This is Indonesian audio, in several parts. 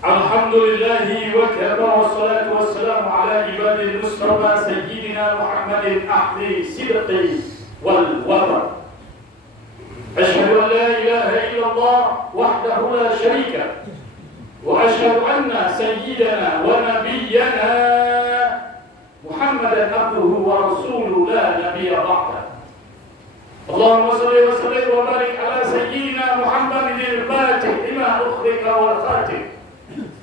Alhamdulillahi wa kafa wassalatu wassalamu ala ibadil mustafa sayyidina Muhammadin ahli sidqi wal wara. Ashhadu an la ilaha illallah wahdahu la syarika wa ashhadu anna sayyidana wa nabiyyana Muhammadan abduhu wa rasuluhu la nabiyya ba'da. Allahumma salli wa sallim wa barik ala sayyidina Muhammadin al-fatih lima ukhrika wal khatib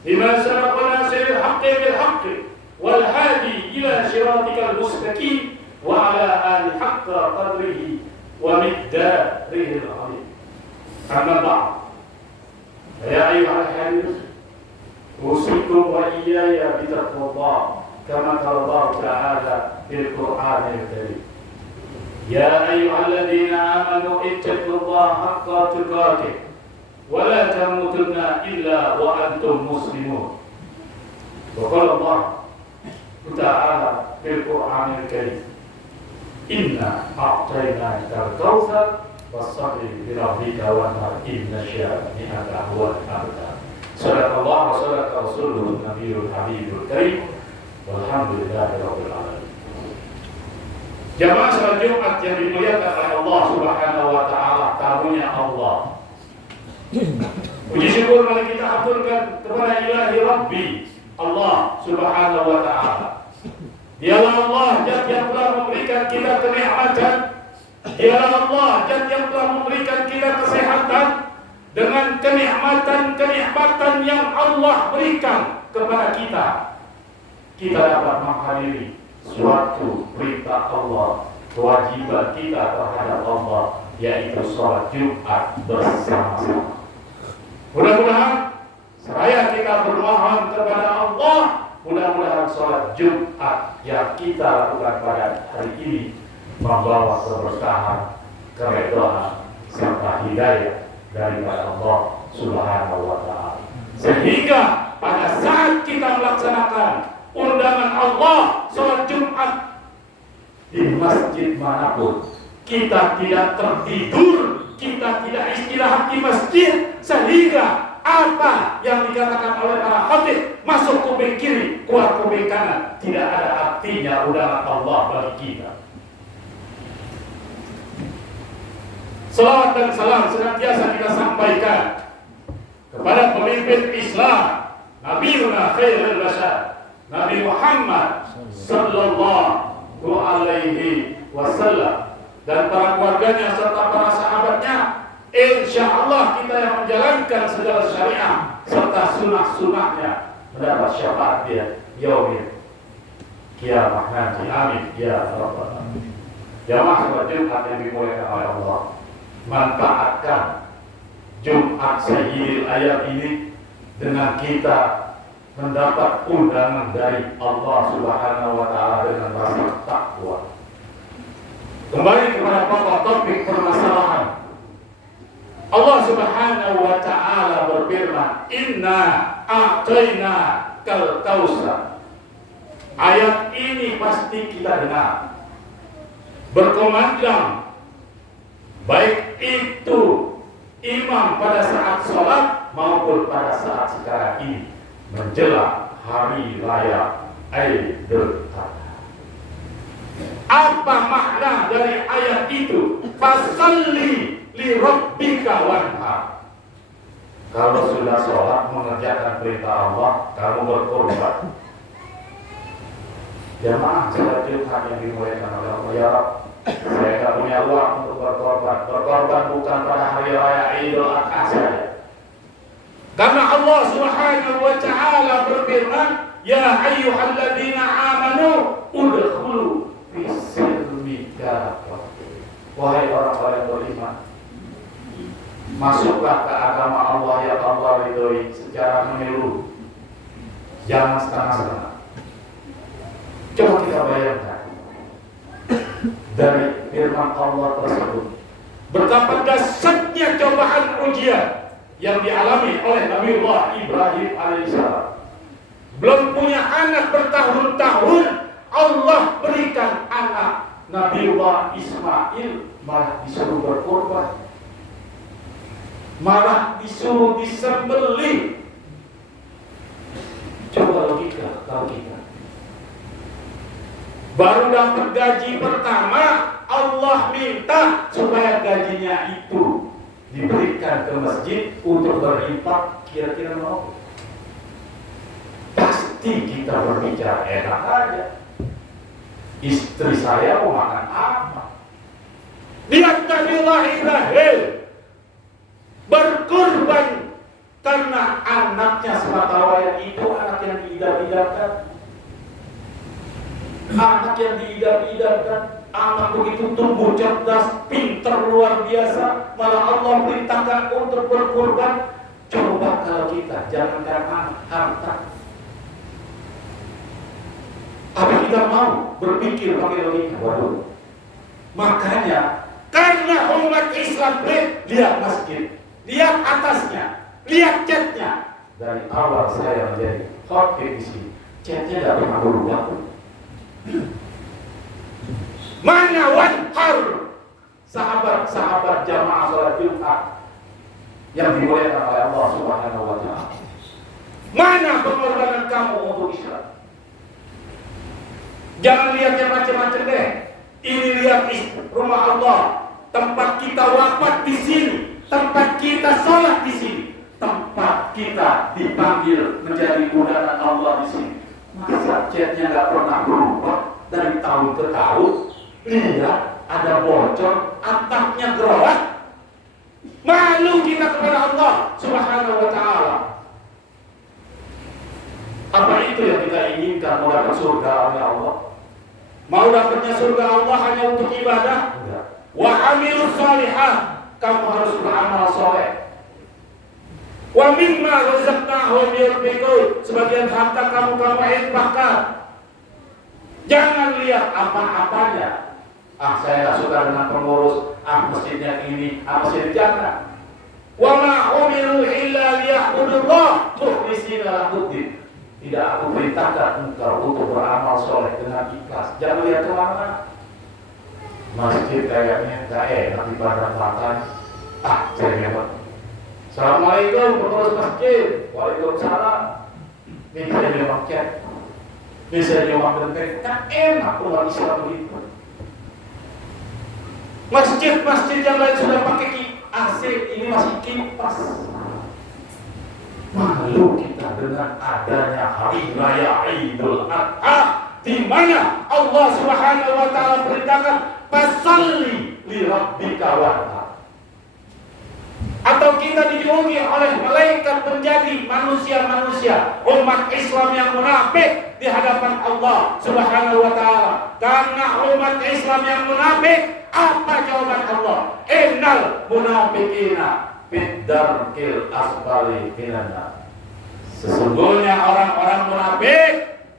لما سبق ناصر الحق بالحق والهادي إلى صراطك المستقيم وعلى آل حق قدره ومقداره العظيم. أما بعد يا أيها الحبيب أوصيكم وإياي بتقوى الله كما قال الله تعالى في القرآن الكريم يا أيها الذين آمنوا اتقوا الله حق تقاته ولا تموتن إلا وأنتم مسلمون. وقال الله تعالى في القرآن الكريم إنا أعطيناك الكوثر فاصطغ لربك وانحر إن شانئك هو الأبتر. صدق الله وصدق رسوله النبي الحبيب الكريم والحمد لله رب العالمين. Jamaah salat Jumat yang dimuliakan oleh Allah Subhanahu wa taala, tamunya Allah. Puji syukur mari kita aturkan kepada Ilahi Rabbi Allah Subhanahu wa ta'ala. Dialah Allah Zat yang telah memberikan kita kenikmatan. Dialah Allah Zat yang telah memberikan kita kesehatan dengan kenikmatan yang Allah berikan kepada kita. Kita dapat menghadiri suatu perintah Allah, kewajiban kita terhadap Allah, yaitu sholat Jumat bersama-sama. Mudah-mudahan seraya kita bermohon kepada Allah, mudah-mudahan sholat Jumat yang kita lakukan pada hari ini membawa keberkahan, keridhaan, serta hidayah daripada Allah Subhanahu wa ta'ala. Sehingga pada saat kita melaksanakan undangan Allah sholat Jumat di masjid manapun, kita tidak tertidur, kita tidak istirahat di masjid, sehingga apa yang dikatakan oleh para khatib masuk kuping kiri, keluar kuping kanan, tidak ada artinya undangan Allah bagi kita. Salawat dan salam senantiasa kita sampaikan kepada pemimpin Islam, Nabiuna Khairul Bashar, Nabi Muhammad sallallahu alaihi wasallam, dan para keluarganya serta para sahabatnya. Insya Allah kita yang menjalankan segala syariah serta sunnah-sunnahnya mendapat syafaat dia yaumil kiamah nanti. Amin ya rabbal alamin. Jamaah salat Jumat yang dimuliakan oleh Allah, manfaatkan Jumat Sayyidil Ayam ini dengan kita mendapat undangan dari Allah Subhanahu wa ta'ala dengan rasa takwa. Kembali kepada pokok topik permasalahan. Allah Subhanahu wa ta'ala berfirman, Inna a'tayna kal kausar. Ayat ini pasti kita dengar berkumandang, baik itu imam pada saat sholat maupun pada saat sekarang ini menjelang hari raya Idul Adha. Apa makna dari ayat itu? Fasalli li rabbika wanhar. Kalau sudah sholat mengerjakan perintah Allah, kamu berkorban. Jamaah salat Jumat yang dimuliakan oleh Allah, ya Rabb, saya tidak punya uang untuk berkorban. Berkorban bukan pada hari raya Idul Adha saja. Karena Allah Subhanahu wa ta'ala berfirman, ya ayyuhalladzina amanu udkhulu fis-silmi kafah. Wahai orang-orang yang beriman, masuklah ke agama Allah yang Allah ridhoi secara menyeluruh, jangan setengah-setengah. Coba kita bayangkan dari firman Allah tersebut, betapa dahsyatnya cobaan ujian yang dialami oleh Nabiullah Ibrahim alaihissalam. Belum punya anak bertahun-tahun, Allah berikan anak. Nabiullah Ismail malah disuruh berkorban, malah disuruh disembelih. Baru dapat gaji pertama, Allah minta supaya gajinya itu diberikan ke masjid untuk berinfak. Kira-kira mau? Pasti kita berbicara enak aja. Istri saya mau makan apa? Lihat Nabiullah Ibrahim berkorban karena anaknya sematawayang itu anak yang diidam-idamkan. Anak yang diidam-idamkan, anak begitu tumbuh cerdas, pintar luar biasa, malah Allah perintahkan untuk berkorban. Coba kalau kita jangankan anak, harta. Apa kita mau berpikir pakai logika? Waduh. Makanya, karena umat Islam lihat masjid, lihat atasnya, lihat catnya. Dari awal saya menjadi khotib di sini, catnya tidak pernah berubah. Mana wanhar sahabat-sahabat jamaah sholat Jumat yang dimuliakan oleh Allah Subhanahu wa Ta'ala? Mana pengorbanan kamu untuk Islam? Jangan lihat yang macam-macam deh. Ini lihat rumah Allah, tempat kita wafat di sini, tempat kita sholat di sini, tempat kita dipanggil menjadi budakan Allah di sini. Masa catnya nggak pernah berubah dari tahun ke tahun? Lihat ada bocor, atapnya gerowak. Malu kita kepada Allah Subhanahu wa Ta'ala. Apa itu yang kita inginkan? Mau dapat surga oleh Allah? Mau dapatnya surga Allah hanya untuk ibadah? Enggak. Wa amilus salihah, kamu harus beramal soleh. Wa mimma razaqnahum yunfiqun, sebagian harta kamu infakkan. Jangan lihat apa-apanya. Saya tak suka dengan pengurus, masjidnya ini, masjid jangan. Wa ma umiru illa liya'budullah mukhlisina lahuddin. Tidak aku perintahkan engkau untuk beramal soleh dengan ikhlas. Jangan lihat kemana. Masjid kayaknya tak enak di padang-padang. Saya hebat. Assalamualaikum pengurus masjid. Waalaikumsalam. Ini saya memang cek. Ini saya memang berpikir. Tak enak umat Islam begitu. Masjid-masjid yang lain sudah pakai AC, ini masih kipas. Malu kita dengan adanya hari raya Idul Adha, di mana Allah Subhanahu wa Ta'ala perintahkan fasalli li rabbika wanhar. Atau kita dijuluki oleh malaikat menjadi manusia-manusia umat Islam yang munafik di hadapan Allah Subhanahu wa Ta'ala. Karena umat Islam yang munafik, apa jawaban Allah? Innal munafiqina fid-darkil asfali minan nar. Sesungguhnya orang-orang munafik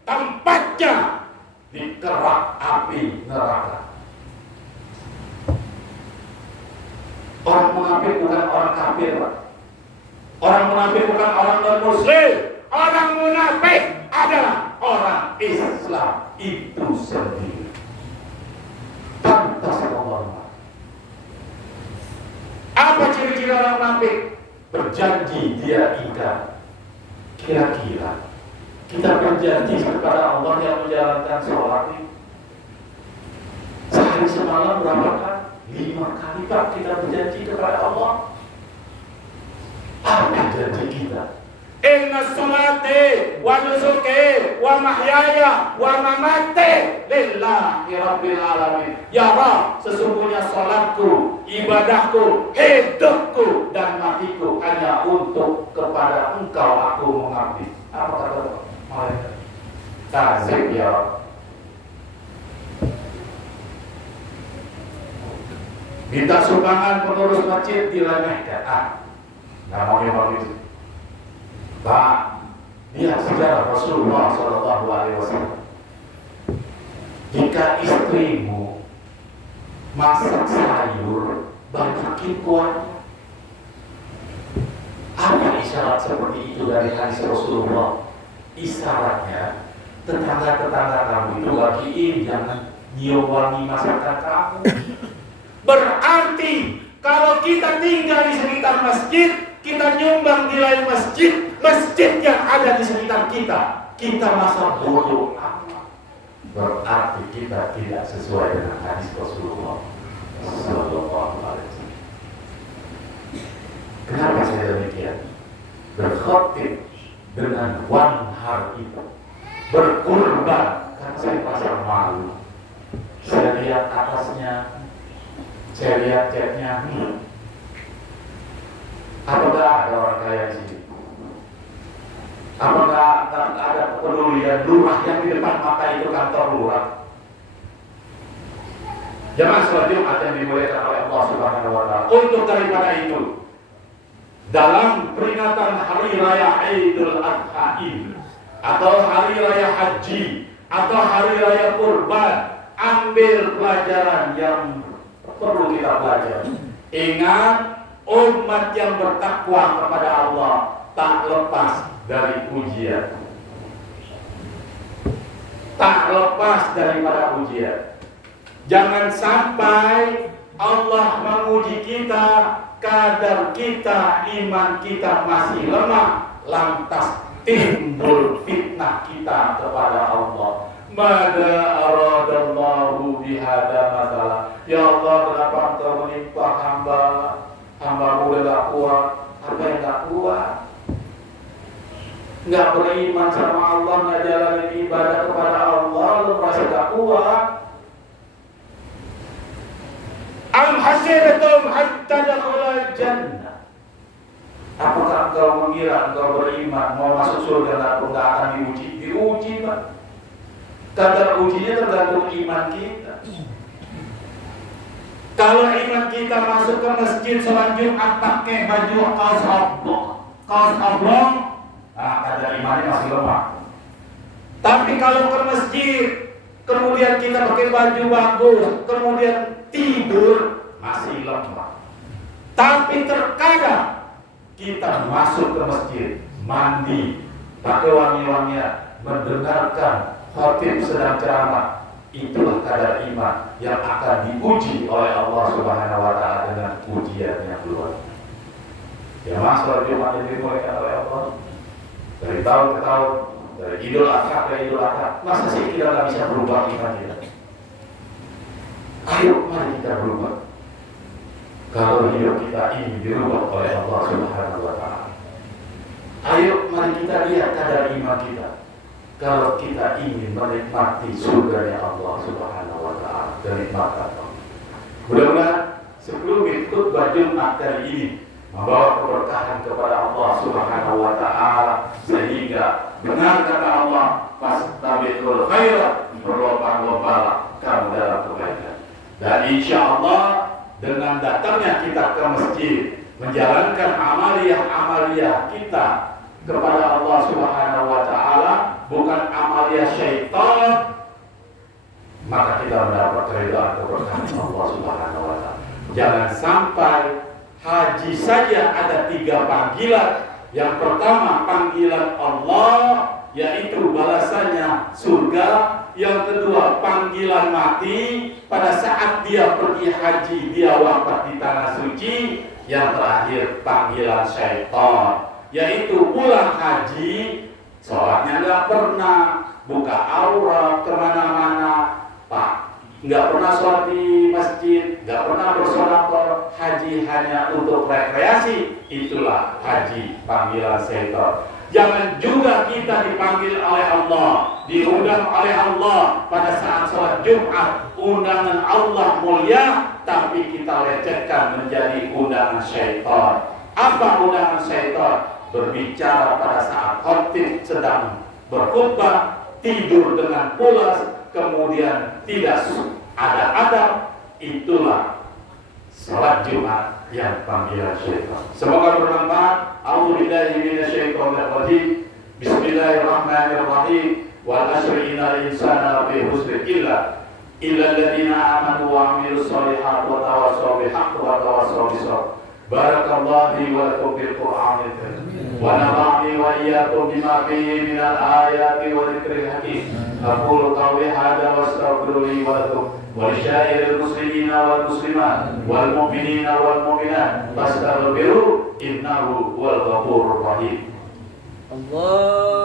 tempatnya di kerak api neraka. Orang munafik bukan orang kafir, Pak. Orang munafik bukan orang non-muslim. Orang munafik adalah orang Islam itu sendiri. Pantas Allah. Apa ciri-ciri orang munafik? Berjanji dia ingkar. Kira-kira kita berjanji kepada Allah yang menjalankan sholat ini sehari semalam berapa kali? 5 kali Pak kita berjanji kepada Allah. Apa janji kita? Inna sholati wa nusuki wa mahyaya wa mamati lillahi rabbil alamin. Ya Rabb, sesungguhnya salatku, ibadahku, hidupku dan matiku hanya untuk kepada Engkau aku mengabdi. Apa kata malaikat? Kazib ya Rabb. Minta sumbangan pengurus masjid diremehkan. Nggak mau begitu. Pak, lihat sejarah Rasulullah SAW. Jika istrimu masak sayur, banyakin kuahnya. Apa isyarat seperti itu dari hadis Rasulullah? Isyaratnya, tetangga-tetangga kamu itu bagiin, jangan nyium wangi masakan kamu. Berarti kalau kita tinggal di sekitar masjid, kita nyumbang di lain masjid, masjid yang ada di sekitar kita, kita masa bodoh amat. berarti kita tidak sesuai dengan hadis Rasulullah Sallallahu Alaihi Wasallam. Kenapa saya demikian? Berkhotib dengan wanhar itu, berkurban, kan saya pasang malu. Saya lihat atasnya, saya lihat chatnya, apakah ada orang kaya di sini? Apakah ada kepedulian lurah yang di depan mata itu kantor lurah? Jamaah sholat Jumat yang dimuliakan oleh Allah Subhanahu wa Ta'ala. Untuk daripada itu, dalam peringatan Hari Raya Idul Adha ini, atau Hari Raya Haji, atau Hari Raya Kurban, ambil pelajaran yang perlu kita pelajari. Ingat, umat yang bertakwa kepada Allah tak lepas dari ujian, tak lepas daripada ujian. Jangan sampai Allah menguji kita, kadar kita, iman kita masih lemah, lantas timbul fitnah kita kepada Allah. Mada aradallahu bihada masalah. Ya Allah, kenapa engkau menimpa hamba-Mu tidak kuat? Apa yang tak kuat? Nggak beriman sama Allah, nggak jalanin ibadah kepada Allah, lu merasa tak kuat. Am hasibtum hatta dakhulal jannah. Apakah engkau mengira engkau beriman mau masuk surga enggak akan diuji? Diuji, Pak. Kadar ujinya tergantung iman kita. Kalau iman kita masuk ke masjid sholat Jumat pakai baju kaos oblong, kadar imannya masih lemah. Tapi kalau ke masjid, kemudian kita pakai baju bagus, kemudian tidur, masih lemah. Tapi terkadang kita masuk ke masjid, mandi, pakai wangi-wangian, mendengarkan khotib sedang ceramah, itulah kadar iman yang akan diuji oleh Allah Subhanahu wa Ta'ala dengan ujian yang luar biasa. Ya mas, sholat Jumat ini dimulai oleh Allah dari tahun ke tahun, dari Idul Adha ke Idul Adha. Masa sih kita nggak bisa berubah iman kita? Ayo mari kita berubah. Kalau hidup kita ini dirubah oleh Allah Subhanahu wa Ta'ala. Ayo mari kita lihat kadar iman kita. Kalau kita ingin menikmati surganya Allah Subhanahu wa Ta'ala, kenikmatan Allah. Mudah-mudahan sebelum ikut Jumat kali ini membawa keberkahan kepada Allah Subhanahu wa Ta'ala, sehingga benar kata Allah, fastabiqul khairat, berlomba-lombalah kamu dalam kebaikan. Dan insya Allah dengan datangnya kita ke masjid, menjalankan amaliyah kita kepada Allah Subhanahu wa Ta'ala, bukan amaliyah syaitan, maka kita mendapat keridhaan keberkahan Allah Subhanahu wa Ta'ala. Jangan sampai haji saja ada 3 panggilan. Yang pertama panggilan Allah, yaitu balasannya surga. Yang kedua panggilan mati, pada saat dia pergi haji dia wafat di tanah suci. Yang terakhir panggilan syaitan, yaitu pulang haji, sholatnya nggak pernah, buka aurat kemana-mana, Pak, nggak pernah sholat di masjid, nggak pernah bersolawat, haji hanya untuk rekreasi. Itulah haji panggilan syaitan. Jangan juga kita dipanggil oleh Allah, diundang oleh Allah pada saat sholat Jumat, undangan Allah mulia, tapi kita lecehkan menjadi undangan syaitan. Apa undangan syaitan? Berbicara pada saat khotib sedang berkhutbah, tidur dengan pulas, kemudian tidak ada adab. Itulah sholat Jumat yang panggilan syaitan. Semoga bermanfaat. A'udzubillahi minasyaitonir rajim. Bismillahirrahmanirrahim. Wal asri innal insana lafi khusr illa alladziina aamanu wa 'amilus shalihaati wa tawassaw bil haqqi wa tawassaw bis sabr. Barakallahu li wa lakum bil Qur'anil karim. Wa nafa'ani wa iyyakum bima fihi minal ayati wa dzikril hakim. Aqulu qawli hadza wa astaghfiru li wa lakum wa lisa'iril muslimina wal muslimat wal mu'minina wal mu'minat fastaghfiru innahu huwal ghafurur rahim. Allah